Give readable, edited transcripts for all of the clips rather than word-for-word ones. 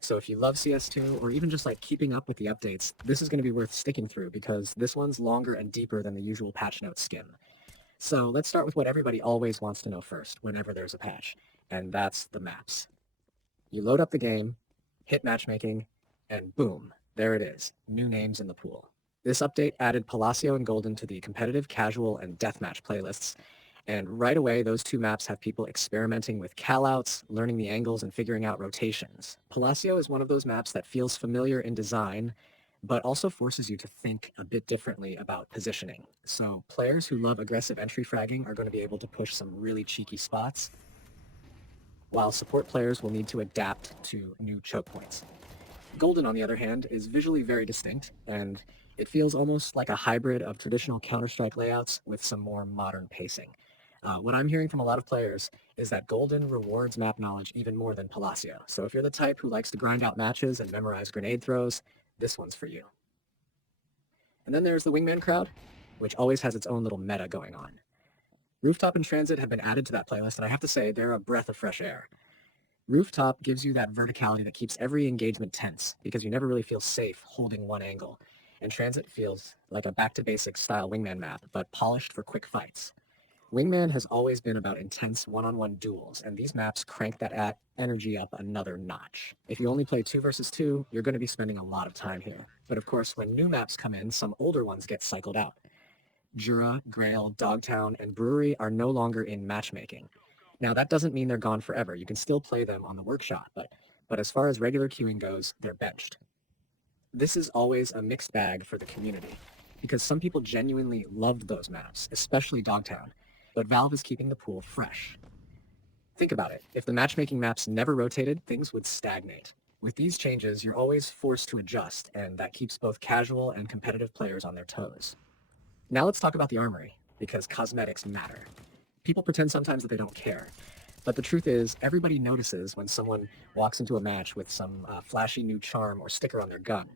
So if you love CS2 or even just like keeping up with the updates, this is going to be worth sticking through because this one's longer and deeper than the usual patch notes skim. So let's start with what everybody always wants to know first whenever there's a patch, and that's the maps. You load up the game, hit matchmaking, and boom, there it is, new names in the pool. This update added Palacio and Golden to the competitive, casual, and deathmatch playlists, and right away those two maps have people experimenting with callouts, learning the angles, and figuring out rotations. Palacio is one of those maps that feels familiar in design, but also forces you to think a bit differently about positioning. So players who love aggressive entry fragging are going to be able to push some really cheeky spots, while support players will need to adapt to new choke points. Golden, on the other hand, is visually very distinct, and it feels almost like a hybrid of traditional Counter-Strike layouts with some more modern pacing. What I'm hearing from a lot of players is that Golden rewards map knowledge even more than Palacio. So if you're the type who likes to grind out matches and memorize grenade throws, this one's for you. And then there's the Wingman crowd, which always has its own little meta going on. Rooftop and Transit have been added to that playlist, and I have to say, they're a breath of fresh air. Rooftop gives you that verticality that keeps every engagement tense because you never really feel safe holding one angle. And Transit feels like a back-to-basics style Wingman map, but polished for quick fights. Wingman has always been about intense one-on-one duels, and these maps crank that energy up another notch. If you only play 2 versus 2, you're going to be spending a lot of time here. But of course, when new maps come in, some older ones get cycled out. Jura, Grail, Dogtown, and Brewery are no longer in matchmaking. Now, that doesn't mean they're gone forever. You can still play them on the workshop, but as far as regular queuing goes, they're benched. This is always a mixed bag for the community, because some people genuinely loved those maps, especially Dogtown, but Valve is keeping the pool fresh. Think about it. If the matchmaking maps never rotated, things would stagnate. With these changes, you're always forced to adjust, and that keeps both casual and competitive players on their toes. Now let's talk about the armory, because cosmetics matter. People pretend sometimes that they don't care, but the truth is, everybody notices when someone walks into a match with some flashy new charm or sticker on their gun.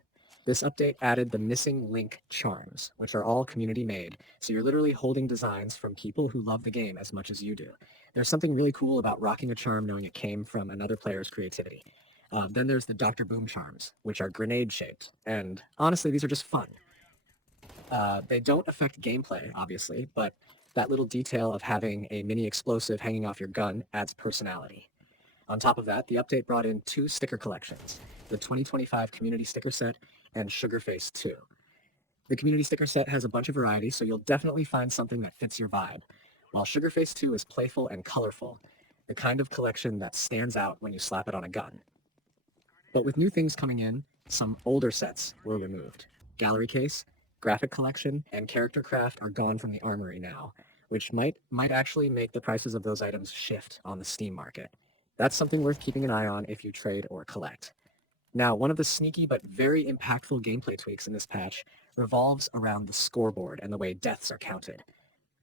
This update added the missing link charms, which are all community made, so you're literally holding designs from people who love the game as much as you do. There's something really cool about rocking a charm knowing it came from another player's creativity. Then there's the Dr. Boom charms, which are grenade shaped, and honestly, these are just fun. They don't affect gameplay, obviously, but that little detail of having a mini explosive hanging off your gun adds personality. On top of that, the update brought in 2 sticker collections, the 2025 Community Sticker Set and Sugarface 2. The Community Sticker Set has a bunch of variety, so you'll definitely find something that fits your vibe, while Sugarface 2 is playful and colorful, the kind of collection that stands out when you slap it on a gun. But with new things coming in, some older sets were removed. Gallery Case, Graphic Collection, and Character Craft are gone from the armory now, which might actually make the prices of those items shift on the Steam market. That's something worth keeping an eye on if you trade or collect. Now, one of the sneaky but very impactful gameplay tweaks in this patch revolves around the scoreboard and the way deaths are counted.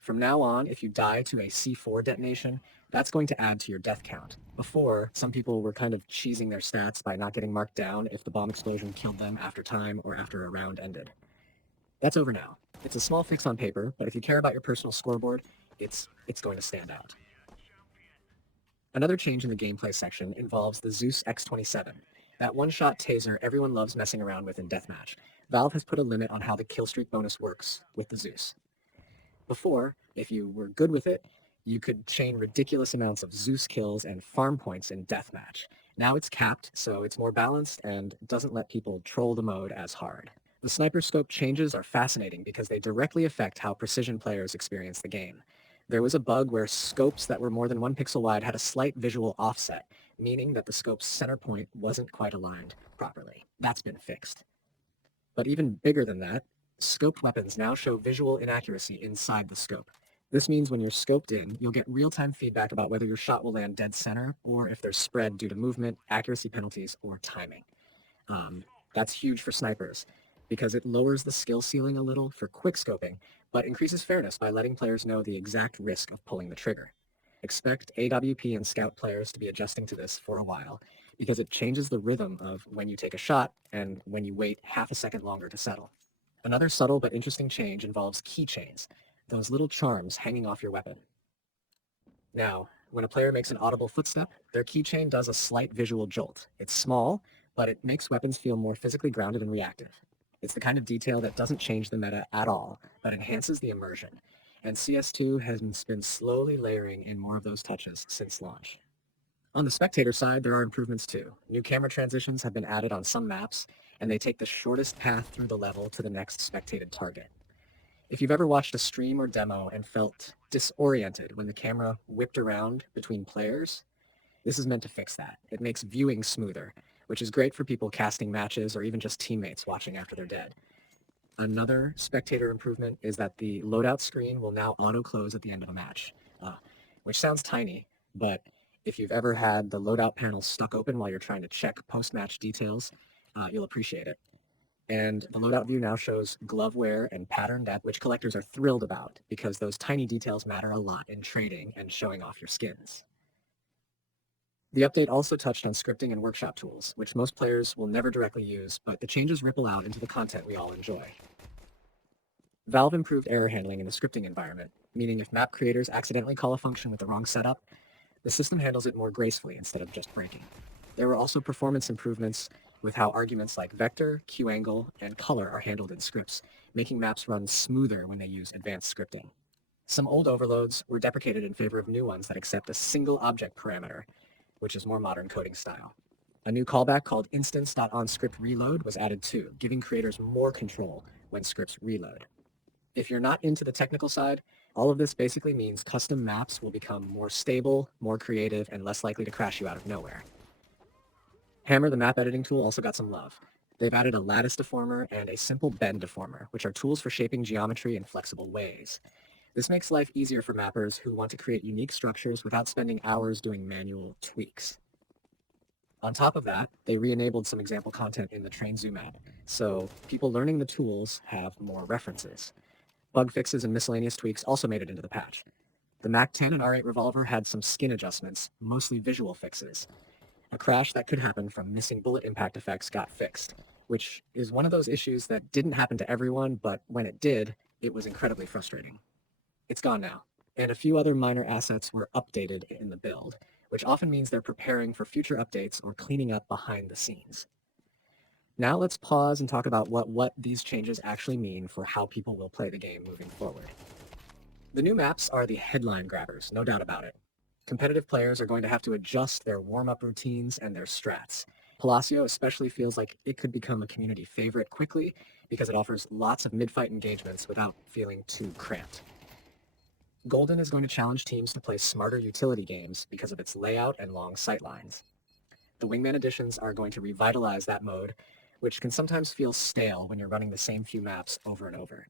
From now on, if you die to a C4 detonation, that's going to add to your death count. Before, some people were kind of cheesing their stats by not getting marked down if the bomb explosion killed them after time or after a round ended. That's over now. It's a small fix on paper, but if you care about your personal scoreboard, it's going to stand out. Another change in the gameplay section involves the Zeus X27, that one-shot taser everyone loves messing around with in deathmatch. Valve has put a limit on how the killstreak bonus works with the Zeus. Before, if you were good with it, you could chain ridiculous amounts of Zeus kills and farm points in deathmatch. Now it's capped, so it's more balanced and doesn't let people troll the mode as hard. The sniper scope changes are fascinating because they directly affect how precision players experience the game. There was a bug where scopes that were more than 1 pixel wide had a slight visual offset, meaning that the scope's center point wasn't quite aligned properly. That's been fixed. But even bigger than that, scoped weapons now show visual inaccuracy inside the scope. This means when you're scoped in, you'll get real-time feedback about whether your shot will land dead center or if there's spread due to movement, accuracy penalties, or timing. That's huge for snipers because it lowers the skill ceiling a little for quick scoping, but increases fairness by letting players know the exact risk of pulling the trigger. Expect AWP and Scout players to be adjusting to this for a while because it changes the rhythm of when you take a shot and when you wait half a second longer to settle. Another subtle but interesting change involves keychains, those little charms hanging off your weapon. Now, when a player makes an audible footstep, their keychain does a slight visual jolt. It's small, but it makes weapons feel more physically grounded and reactive. It's the kind of detail that doesn't change the meta at all, but enhances the immersion. And CS2 has been slowly layering in more of those touches since launch. On the spectator side, there are improvements too. New camera transitions have been added on some maps, and they take the shortest path through the level to the next spectated target. If you've ever watched a stream or demo and felt disoriented when the camera whipped around between players, this is meant to fix that. It makes viewing smoother, which is great for people casting matches or even just teammates watching after they're dead. Another spectator improvement is that the loadout screen will now auto-close at the end of a match, which sounds tiny, but if you've ever had the loadout panel stuck open while you're trying to check post-match details, you'll appreciate it. And the loadout view now shows glove wear and pattern depth, which collectors are thrilled about because those tiny details matter a lot in trading and showing off your skins. The update also touched on scripting and workshop tools, which most players will never directly use, but the changes ripple out into the content we all enjoy. Valve improved error handling in the scripting environment, meaning if map creators accidentally call a function with the wrong setup, the system handles it more gracefully instead of just breaking. There were also performance improvements with how arguments like vector, Q-angle, and color are handled in scripts, making maps run smoother when they use advanced scripting. Some old overloads were deprecated in favor of new ones that accept a single object parameter, which is more modern coding style. A new callback called instance.onScriptReload was added too, giving creators more control when scripts reload. If you're not into the technical side, all of this basically means custom maps will become more stable, more creative, and less likely to crash you out of nowhere. Hammer, the map editing tool, also got some love. They've added a lattice deformer and a simple bend deformer, which are tools for shaping geometry in flexible ways. This makes life easier for mappers who want to create unique structures without spending hours doing manual tweaks. On top of that, they re-enabled some example content in the Train Zoo map, so people learning the tools have more references. Bug fixes and miscellaneous tweaks also made it into the patch. The MAC-10 and R8 revolver had some skin adjustments, mostly visual fixes. A crash that could happen from missing bullet impact effects got fixed, which is one of those issues that didn't happen to everyone, but when it did, it was incredibly frustrating. It's gone now, and a few other minor assets were updated in the build, which often means they're preparing for future updates or cleaning up behind the scenes. Now let's pause and talk about what these changes actually mean for how people will play the game moving forward. The new maps are the headline grabbers, no doubt about it. Competitive players are going to have to adjust their warm-up routines and their strats. Palacio especially feels like it could become a community favorite quickly because it offers lots of mid-fight engagements without feeling too cramped. Golden is going to challenge teams to play smarter utility games because of its layout and long sightlines. The Wingman additions are going to revitalize that mode, which can sometimes feel stale when you're running the same few maps over and over.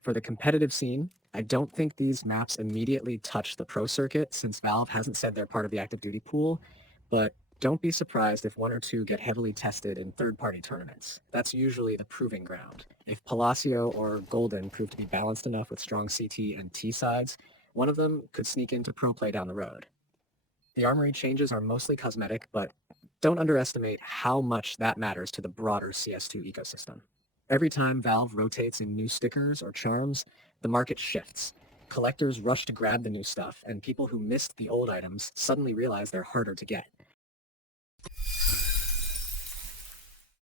For the competitive scene, I don't think these maps immediately touch the pro circuit since Valve hasn't said they're part of the active duty pool, but don't be surprised if one or two get heavily tested in third-party tournaments. That's usually the proving ground. If Palacio or Golden prove to be balanced enough with strong CT and T sides, one of them could sneak into pro play down the road. The Armory changes are mostly cosmetic, but don't underestimate how much that matters to the broader CS2 ecosystem. Every time Valve rotates in new stickers or charms, the market shifts. Collectors rush to grab the new stuff, and people who missed the old items suddenly realize they're harder to get.